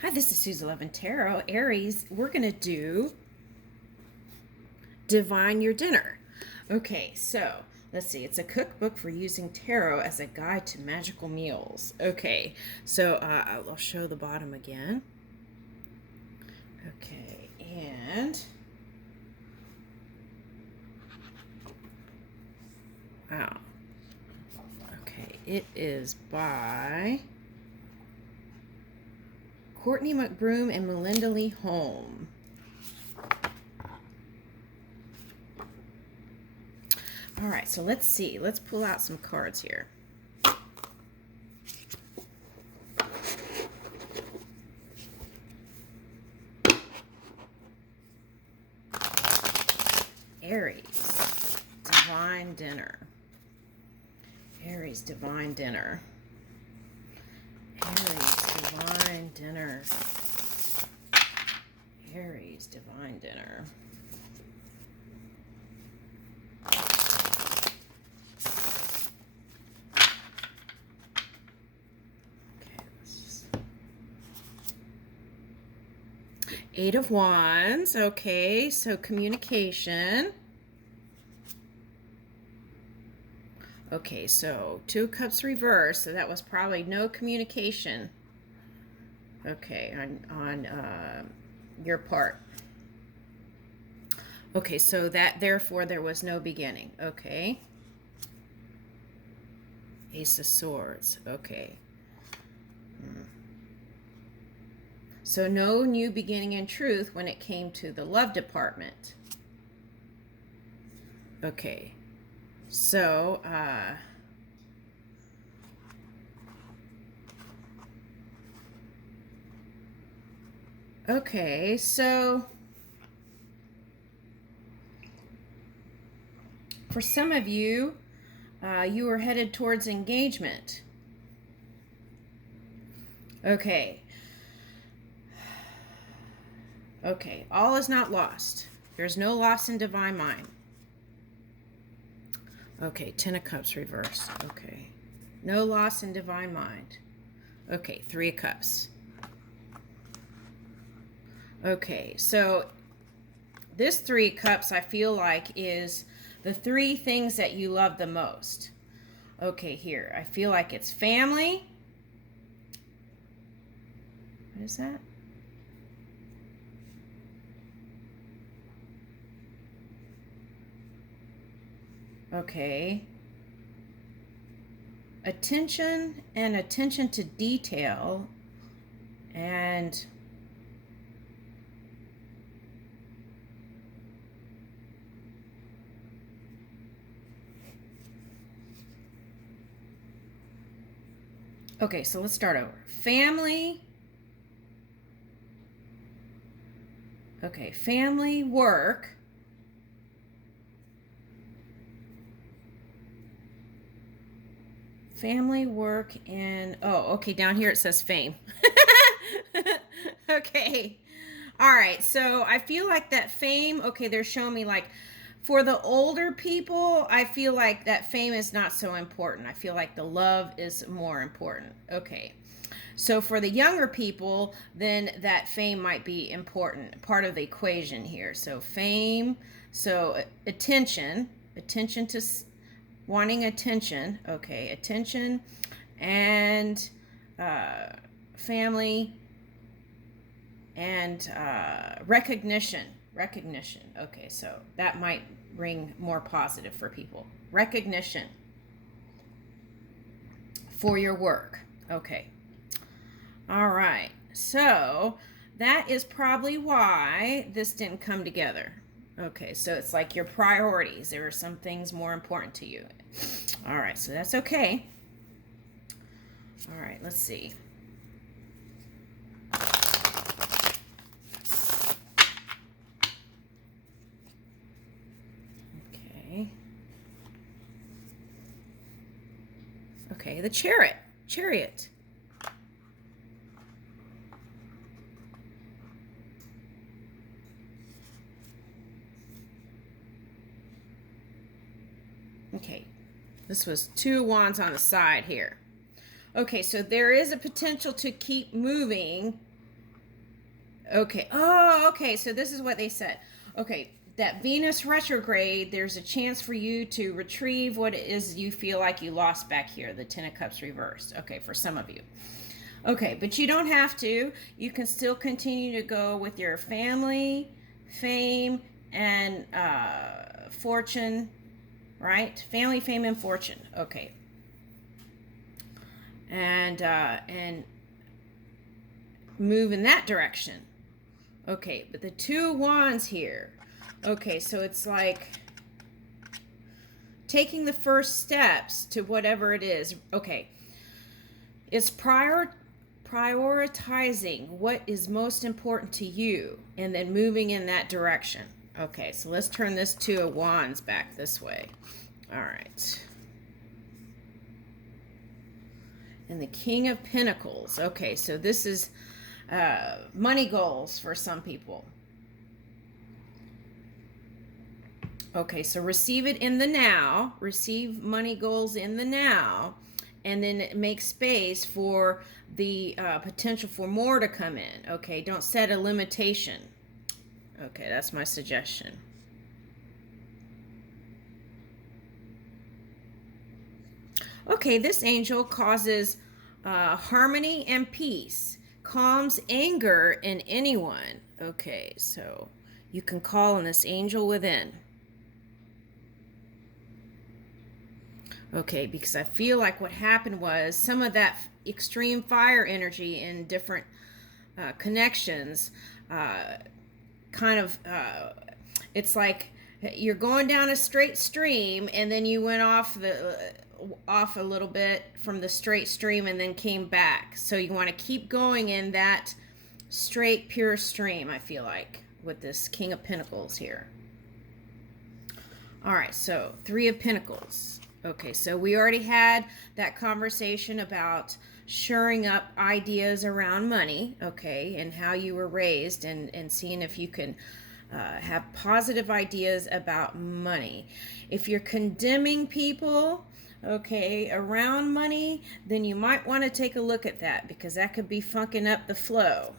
Hi, this is Suze 11 Tarot. Aries, we're going to do Divine Your Dinner. Okay, so let's see. It's a cookbook for using tarot as a guide to magical meals. Okay, so I'll show the bottom again. Okay, and wow. Okay, it is by Courtney McBroom and Melinda Lee Holm. All right, so let's see. Let's pull out some cards here. Aries, Divine Dinner. Aries, Divine Dinner. Aries, Divine Dinner. Aries, Divine Dinner. Okay, let's just... Eight of Wands. Okay, so communication. Okay, so Two of Cups reversed, so that was probably no communication. Okay, on your part. Okay, so that therefore there was no beginning. Okay. Ace of Swords. Okay. So no new beginning in truth when it came to the love department. Okay. So, okay, so for some of you, you are headed towards engagement. Okay. Okay, all is not lost. There's no loss in divine mind. Okay, Ten of Cups reversed. Okay. No loss in divine mind. Okay, Three of Cups. Okay, so this Three of Cups, I feel like, is the three things that you love the most. Okay, here. I feel like it's family. What is that? Okay. Attention and attention to detail and okay, so let's start over. Family. Okay, family, work. Family, work, and oh, okay, down here it says fame. Okay. All right, so I feel like that fame, okay, they're showing me like for the older people, I feel like that fame is not so important. I feel like the love is more important. Okay. So for the younger people, then that fame might be important, part of the equation here. So fame, so attention to wanting attention. Okay, attention and family and recognition. Okay, so that might ring more positive for people. Recognition for your work. Okay. All right. So that is probably why this didn't come together. Okay, so it's like your priorities. There are some things more important to you. All right, so that's okay. All right, let's see. Okay. Okay, the chariot. Okay, this was Two Wands on the side here. Okay, so there is a potential to keep moving Okay. Oh, okay. So this is what they said. Okay. That Venus retrograde, there's a chance for you to retrieve what it is you feel like you lost back here, the Ten of Cups reversed. Okay, for some of you. Okay, but you don't have to. You can still continue to go with your family, fame, and fortune, right? Family, fame, and fortune. Okay. And move in that direction. Okay, but the Two of Wands here. Okay, so it's like taking the first steps to whatever it is. Okay, it's prioritizing what is most important to you and then moving in that direction. Okay, so let's turn this Two of Wands back this way. All right. And the King of Pentacles. Okay, so this is money goals for some people. Okay, so receive it in the now. Receive money goals in the now. And then make space for the potential for more to come in. Okay, don't set a limitation. Okay, that's my suggestion. Okay, this angel causes harmony and peace, calms anger in anyone. Okay, so you can call on this angel within. Okay, because I feel like what happened was some of that extreme fire energy in different connections it's like you're going down a straight stream and then you went off a little bit from the straight stream and then came back. So you want to keep going in that straight pure stream, I feel like, with this King of Pentacles here. All right, so Three of Pentacles. Okay, so we already had that conversation about shoring up ideas around money, okay, and how you were raised, and seeing if you can have positive ideas about money. If you're condemning people, okay, around money, then you might want to take a look at that, because that could be funking up the flow.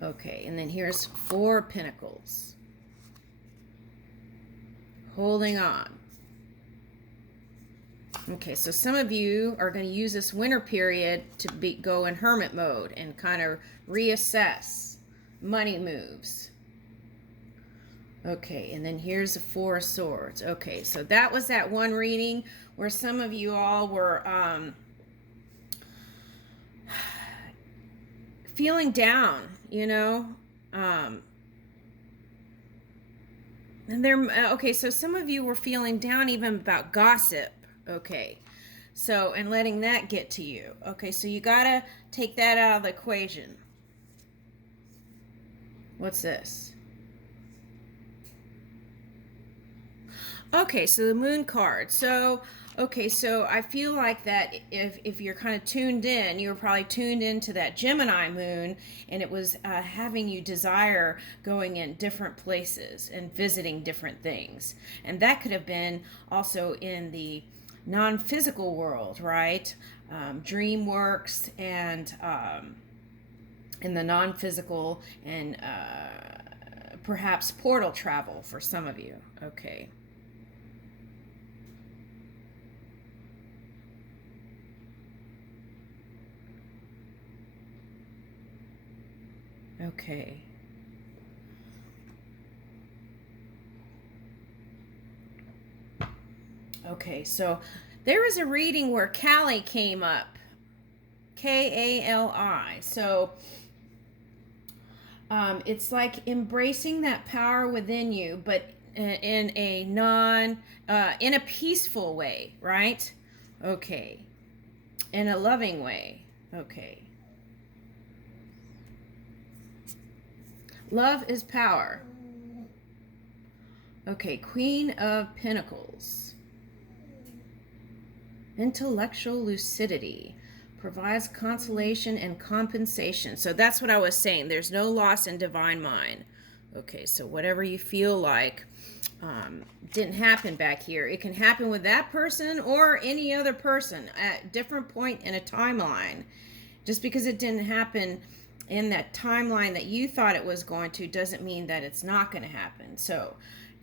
Okay, and then here's Four of Pentacles. Holding on. Okay, so some of you are going to use this winter period to go in hermit mode and kind of reassess money moves. Okay, and then here's the Four of Swords. Okay, so that was that one reading where some of you all were feeling down, you know. And okay, so some of you were feeling down even about gossip. Okay, so, and letting that get to you. Okay, so you gotta take that out of the equation. What's this? Okay, so the Moon card. So, okay, so I feel like that if you're kind of tuned in, you were probably tuned into that Gemini moon, and it was having you desire going in different places and visiting different things. And that could have been also in the non-physical world, right? Dream works and in the non-physical, and perhaps portal travel for some of you. Okay. Okay. Okay, so there was a reading where Kali came up. Kali. So it's like embracing that power within you, but in a peaceful way, right? Okay. In a loving way. Okay. Love is power. Okay, Queen of Pentacles. Intellectual lucidity. Provides consolation and compensation. So that's what I was saying. There's no loss in divine mind. Okay, so whatever you feel like didn't happen back here. It can happen with that person or any other person at a different point in a timeline. Just because it didn't happen in that timeline that you thought it was going to doesn't mean that it's not going to happen. So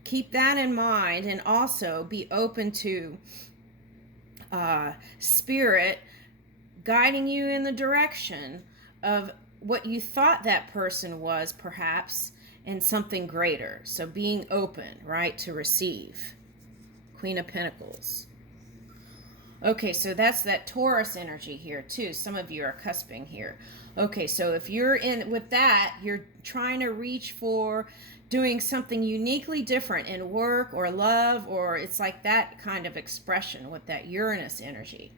keep that in mind, and also be open to spirit guiding you in the direction of what you thought that person was, perhaps, and something greater. So being open, right, to receive. Queen of Pentacles. Okay, so that's that Taurus energy here too. Some of you are cusping here. Okay, so if you're in with that, you're trying to reach for doing something uniquely different in work or love, or it's like that kind of expression with that Uranus energy.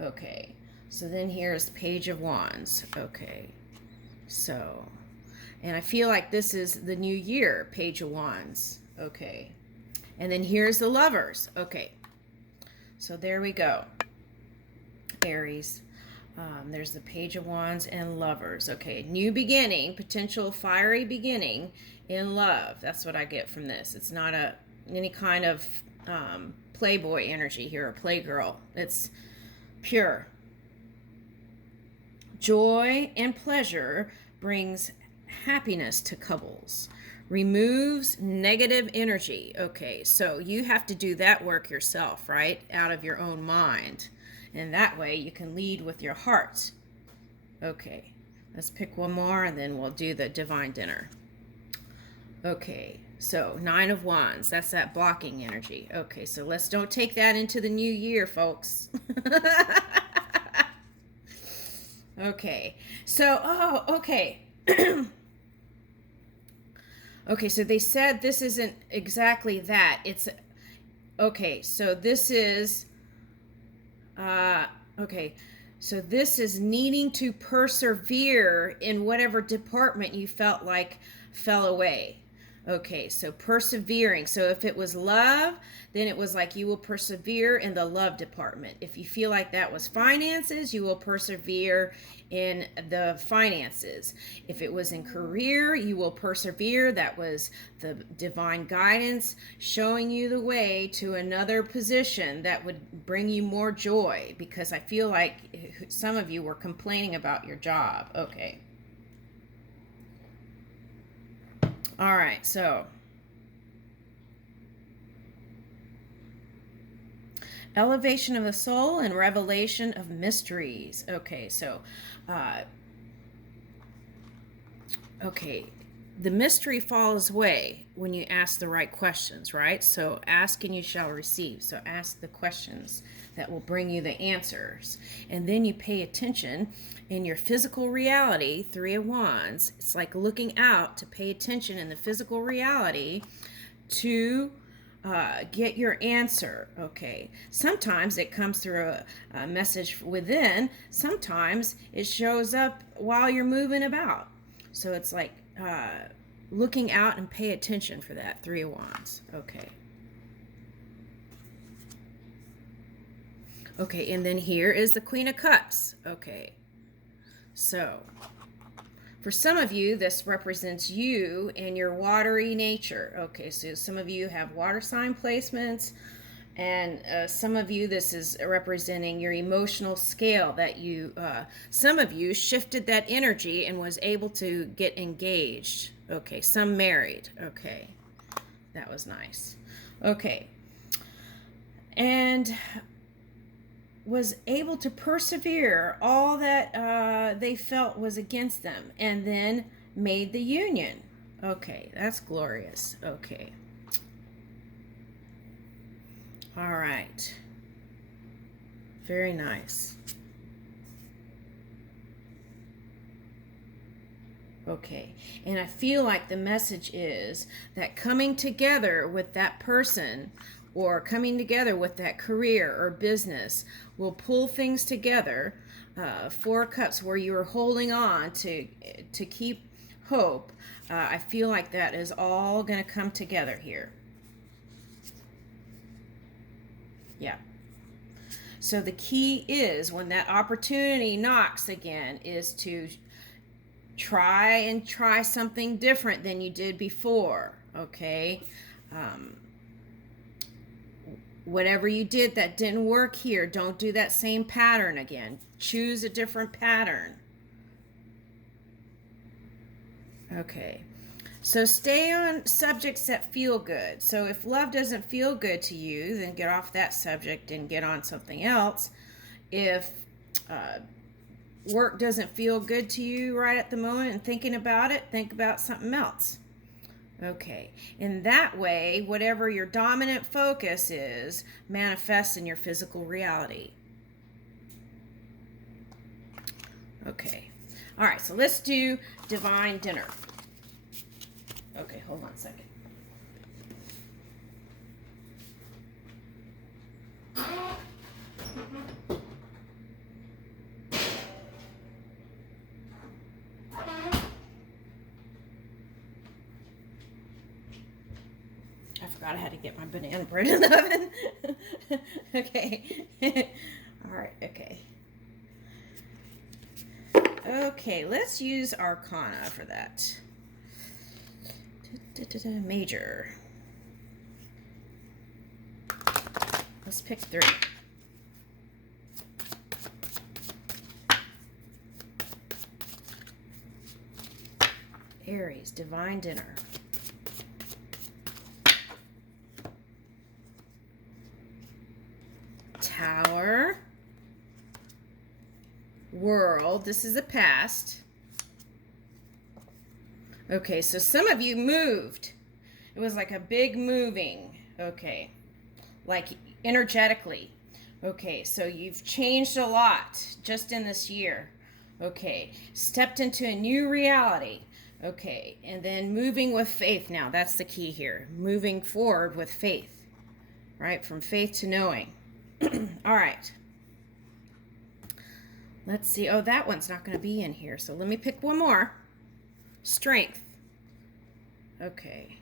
Okay, so then here's the Page of Wands. Okay, so, and I feel like this is the new year, Page of Wands. Okay, and then here's the Lovers. Okay, so there we go, Aries. There's the Page of Wands and Lovers. Okay, new beginning, potential fiery beginning in love. That's what I get from this. It's not any kind of playboy energy here, or playgirl. It's pure. Joy and pleasure brings happiness to couples. Removes negative energy. Okay, so you have to do that work yourself, right? Out of your own mind. And that way you can lead with your heart. Okay, let's pick one more and then we'll do the divine dinner. Okay, so 9 of Wands. That's that blocking energy. Okay, so let's don't take that into the new year, folks. Okay, so, okay. Okay, so they said this isn't exactly that. It's, okay, so this is, okay, so this is needing to persevere in whatever department you felt like fell away. Okay, so persevering. So if it was love, then it was like you will persevere in the love department. If you feel like that was finances, you will persevere in the finances. If it was in career, you will persevere. That was the divine guidance showing you the way to another position that would bring you more joy, because I feel like some of you were complaining about your job. Okay. All right, so elevation of the soul and revelation of mysteries. Okay, so, okay, the mystery falls away when you ask the right questions, right? So ask and you shall receive. So ask the questions that will bring you the answers. And then you pay attention in your physical reality, 3 of Wands. It's like looking out to pay attention in the physical reality to get your answer. Okay, sometimes it comes through a message within. Sometimes it shows up while you're moving about. So it's like looking out and pay attention for that, 3 of Wands. Okay. Okay, and then here is the Queen of Cups. Okay, so for some of you, this represents you and your watery nature. Okay, so some of you have water sign placements, and some of you, this is representing your emotional scale that you, some of you shifted that energy and was able to get engaged. Okay, some married. Okay, that was nice. Okay, and was able to persevere all that they felt was against them, and then made the union. Okay, that's glorious. Okay. All right. Very nice. Okay, and I feel like the message is that coming together with that person, or coming together with that career or business, will pull things together. 4 Cups, where you are holding on to keep hope. I feel like that is all going to come together here. Yeah. So the key is, when that opportunity knocks again, is to try something different than you did before. Okay. Whatever you did that didn't work here, don't do that same pattern again. Choose a different pattern. Okay. So stay on subjects that feel good. So if love doesn't feel good to you, then get off that subject and get on something else. If work doesn't feel good to you right at the moment and thinking about it, think about something else. Okay. In that way, whatever your dominant focus is manifests in your physical reality. Okay. All right, so let's do divine dinner. Okay, hold on a second. I forgot I had to get my banana bread in the oven. Okay. All right, okay. Okay, let's use Arcana for that. Major. Let's pick 3. Aries, divine dinner. Tower. World. This is the past. Okay, so some of you moved. It was like a big moving. Okay. Like energetically. Okay, so you've changed a lot just in this year. Okay, stepped into a new reality. Okay, and then moving with faith now. That's the key here. Moving forward with faith. Right? From faith to knowing. All right. Let's see. Oh, that one's not going to be in here. So let me pick one more. Strength. Okay.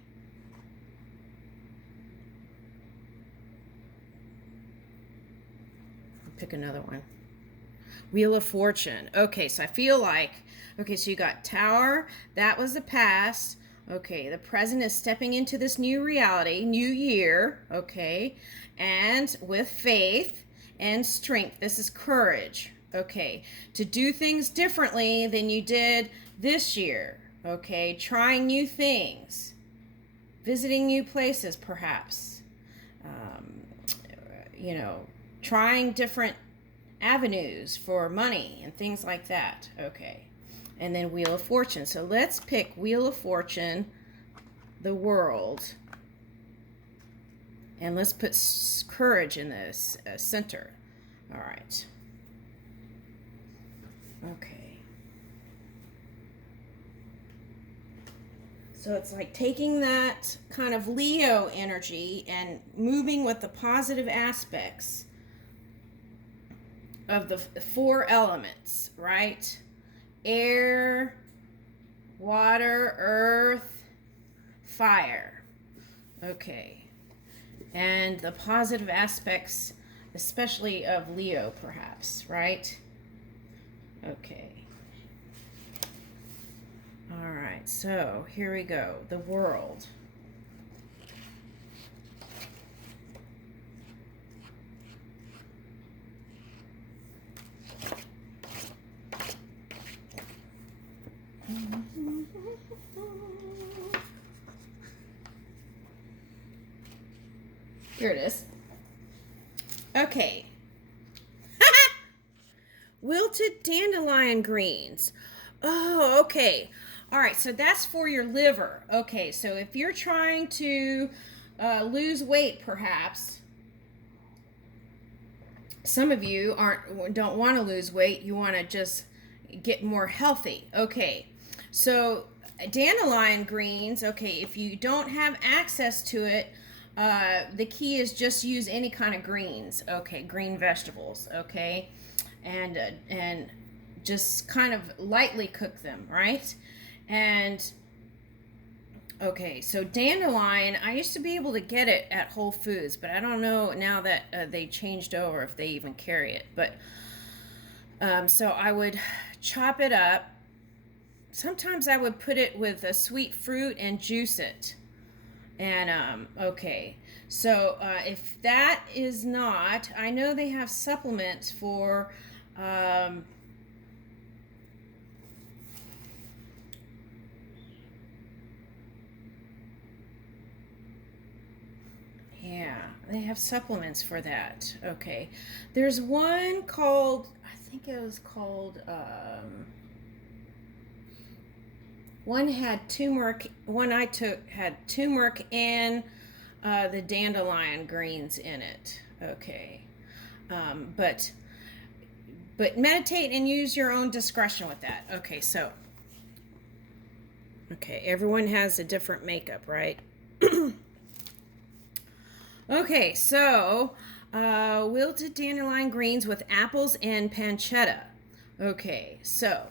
Pick another one. Wheel of Fortune. Okay, so I feel like, okay, so you got Tower. That was the past. Okay, the present is stepping into this new reality, new year. Okay, and with faith and strength. This is courage. Okay, to do things differently than you did this year. Okay, trying new things, visiting new places, perhaps. Trying different avenues for money and things like that. Okay, and then Wheel of Fortune. So let's pick Wheel of Fortune, the world, and let's put courage in this center. All right. Okay. So it's like taking that kind of Leo energy and moving with the positive aspects of the 4 elements, right? Air, water, earth, fire. Okay. And the positive aspects, especially of Leo, perhaps, right? Okay. All right, so here we go. The world. Here it is. Okay. Wilted dandelion greens. Oh, okay. All right, so that's for your liver. Okay, so if you're trying to lose weight, perhaps, some of you don't want to lose weight. You want to just get more healthy. Okay, so dandelion greens. Okay, if you don't have access to it, the key is just use any kind of greens. Okay, green vegetables. Okay, and just kind of lightly cook them, right? And okay, so dandelion, I used to be able to get it at Whole Foods, but I don't know now that they changed over if they even carry it. But so I would chop it up. Sometimes I would put it with a sweet fruit and juice it. And okay, so if that is not, I know they have supplements for Yeah, they have supplements for that. Okay. There's one called, I think it was called, one had turmeric, one I took had turmeric and the dandelion greens in it. Okay. But meditate and use your own discretion with that. Okay, so, okay, everyone has a different makeup, right? Okay, so wilted dandelion greens with apples and pancetta. Okay, so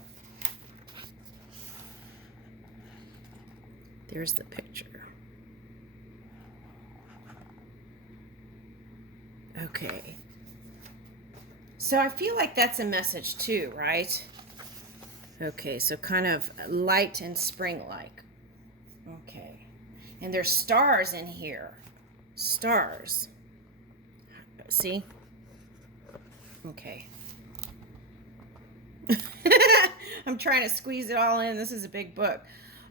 there's the picture. Okay. So I feel like that's a message too, right? Okay, so kind of light and spring-like. Okay. And there's stars in here. Stars. See? Okay. I'm trying to squeeze it all in. This is a big book.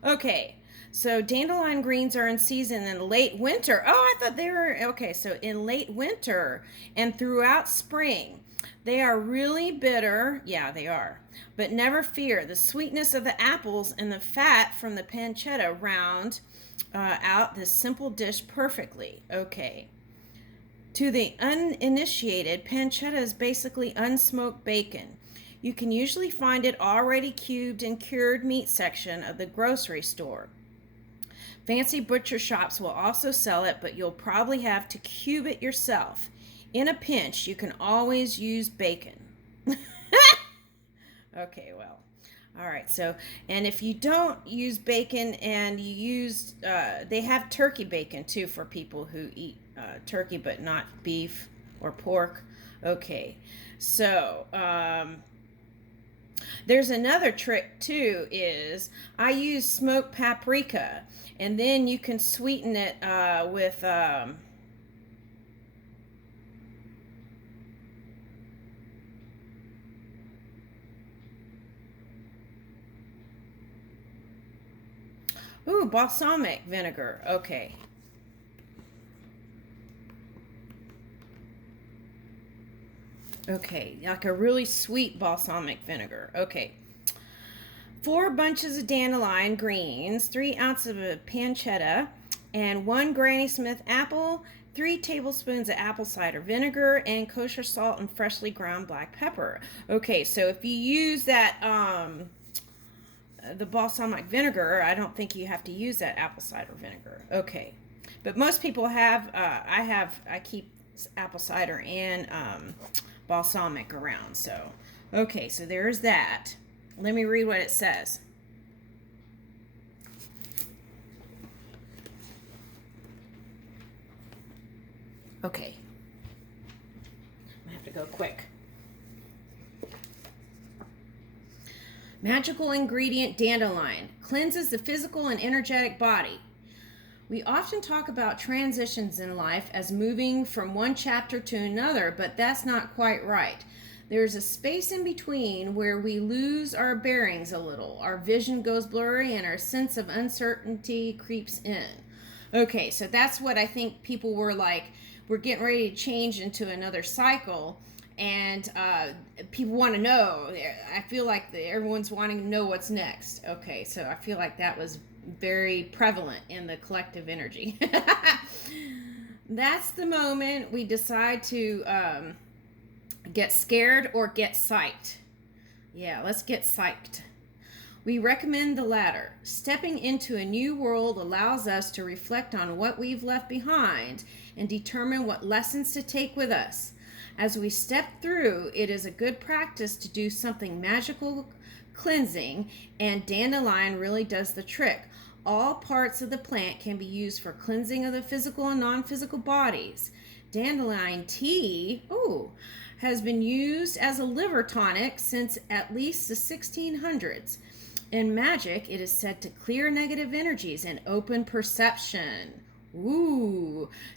Okay. So dandelion greens are in season in late winter. Oh, I thought they were... Okay, so in late winter and throughout spring. They are really bitter. Yeah, they are. But never fear. The sweetness of the apples and the fat from the pancetta round out this simple dish perfectly. Okay. To the uninitiated, pancetta is basically unsmoked bacon. You can usually find it already cubed in cured meat section of the grocery store. Fancy butcher shops will also sell it, but you'll probably have to cube it yourself. In a pinch, you can always use bacon. Okay, well, all right. So, and if you don't use bacon and you use, they have turkey bacon too for people who eat turkey but not beef or pork. Okay, so there's another trick too. Is I use smoked paprika, and then you can sweeten it with. Ooh, balsamic vinegar. Okay. Okay, like a really sweet balsamic vinegar. Okay. 4 bunches of dandelion greens, 3 ounces of pancetta, and 1 Granny Smith apple, 3 tablespoons of apple cider vinegar, and kosher salt and freshly ground black pepper. Okay, so if you use that, the balsamic vinegar, I don't think you have to use that apple cider vinegar. Okay, but most people have. I keep apple cider and balsamic around. So, okay, so there's that. Let me read what it says. Okay, I have to go quick. Magical ingredient dandelion cleanses the physical and energetic body. We often talk about transitions in life as moving from one chapter to another, but that's not quite right. There's a space in between where we lose our bearings a little. Our vision goes blurry and our sense of uncertainty creeps in. Okay, so that's what I think people were like, we're getting ready to change into another cycle. And people want to know. I feel like everyone's wanting to know what's next. Okay, so I feel like that was very prevalent in the collective energy. That's the moment we decide to get scared or get psyched. Yeah, let's get psyched. We recommend the latter. Stepping into a new world allows us to reflect on what we've left behind and determine what lessons to take with us. As we step through, it is a good practice to do something magical cleansing, and dandelion really does the trick. All parts of the plant can be used for cleansing of the physical and non-physical bodies. Dandelion tea, has been used as a liver tonic since at least the 1600s. In magic, it is said to clear negative energies and open perception.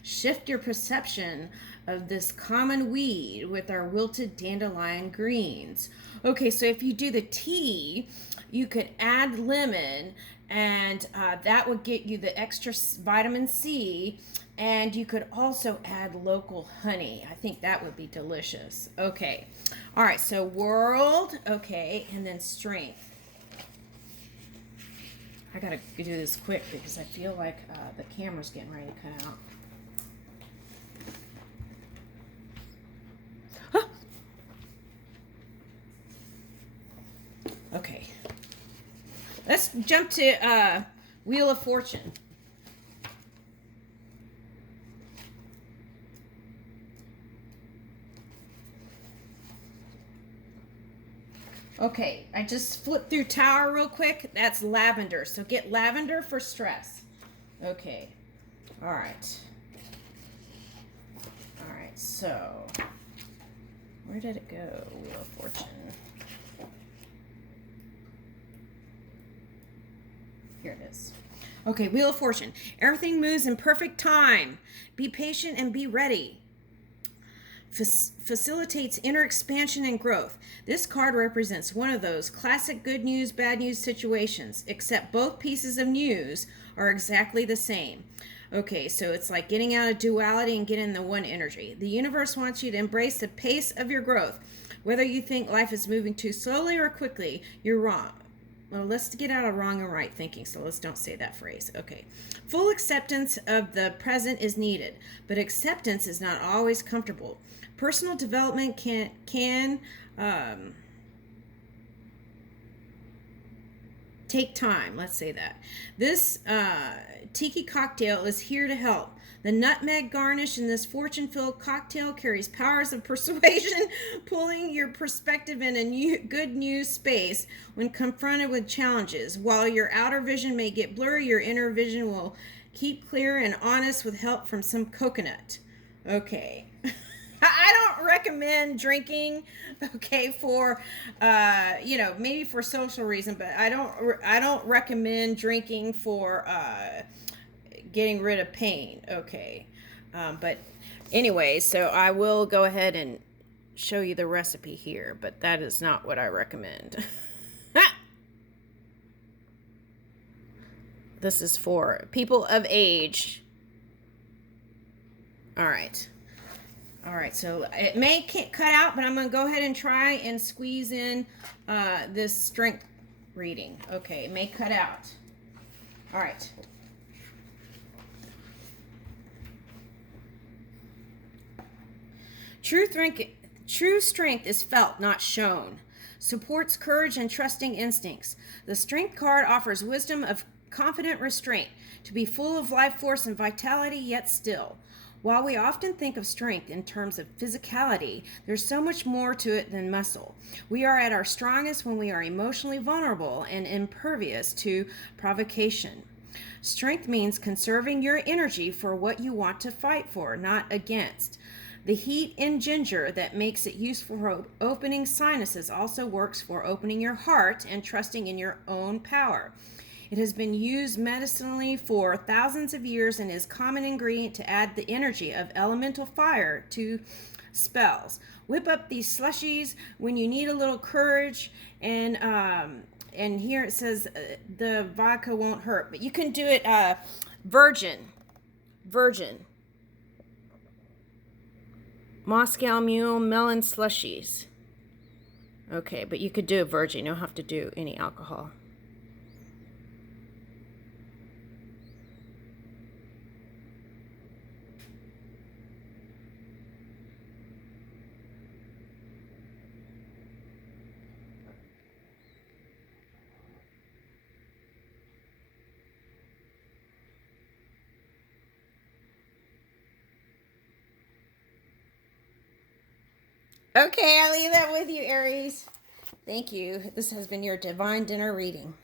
Shift your perception of this common weed with our wilted dandelion greens. Okay, so if you do the tea, you could add lemon, and that would get you the extra vitamin C And you could also add local honey. I think that would be delicious. Okay. All right. So world. Okay. And then strength. I got to do this quick because I feel like the camera's getting ready to cut out. Okay. Let's jump to Wheel of Fortune. Okay, I just flipped through Tower real quick. That's lavender. So get lavender for stress. Okay. All right. All right, so where did it go? Wheel of Fortune. Here it is. Okay, Wheel of Fortune. Everything moves in perfect time. Be patient and be ready. Facilitates inner expansion and growth. This card represents one of those classic good news, bad news situations, except both pieces of news are exactly the same. Okay, so it's like getting out of duality and getting the one energy. The universe wants you to embrace the pace of your growth. Whether you think life is moving too slowly or quickly, you're wrong. Well, let's get out of wrong and right thinking, so let's don't say that phrase. Okay. Full acceptance of the present is needed, but acceptance is not always comfortable. Personal development can take time. Let's say that. This tiki cocktail is here to help. The nutmeg garnish in this fortune-filled cocktail carries powers of persuasion, pulling your perspective in a good news space when confronted with challenges. While your outer vision may get blurry, your inner vision will keep clear and honest with help from some coconut. Okay. I don't recommend drinking, okay, for maybe for social reason, but I don't recommend drinking for getting rid of pain. Okay. But anyway, so I will go ahead and show you the recipe here, but that is not what I recommend. This is for people of age. All right. All right, so it may cut out, but I'm going to go ahead and try and squeeze in this strength reading. Okay, it may cut out. All right. True strength is felt, not shown. Supports courage and trusting instincts. The strength card offers wisdom of confident restraint, to be full of life force and vitality, yet still. While we often think of strength in terms of physicality, there's so much more to it than muscle. We are at our strongest when we are emotionally vulnerable and impervious to provocation. Strength means conserving your energy for what you want to fight for, not against. The heat in ginger that makes it useful for opening sinuses also works for opening your heart and trusting in your own power. It has been used medicinally for thousands of years and is a common ingredient to add the energy of elemental fire to spells. Whip up these slushies when you need a little courage, and here it says the vodka won't hurt, but you can do it virgin. Moscow Mule melon slushies. Okay, but you could do a virgin. You don't have to do any alcohol. Okay, I'll leave that with you, Aries. Thank you. This has been your Divine Dinner reading.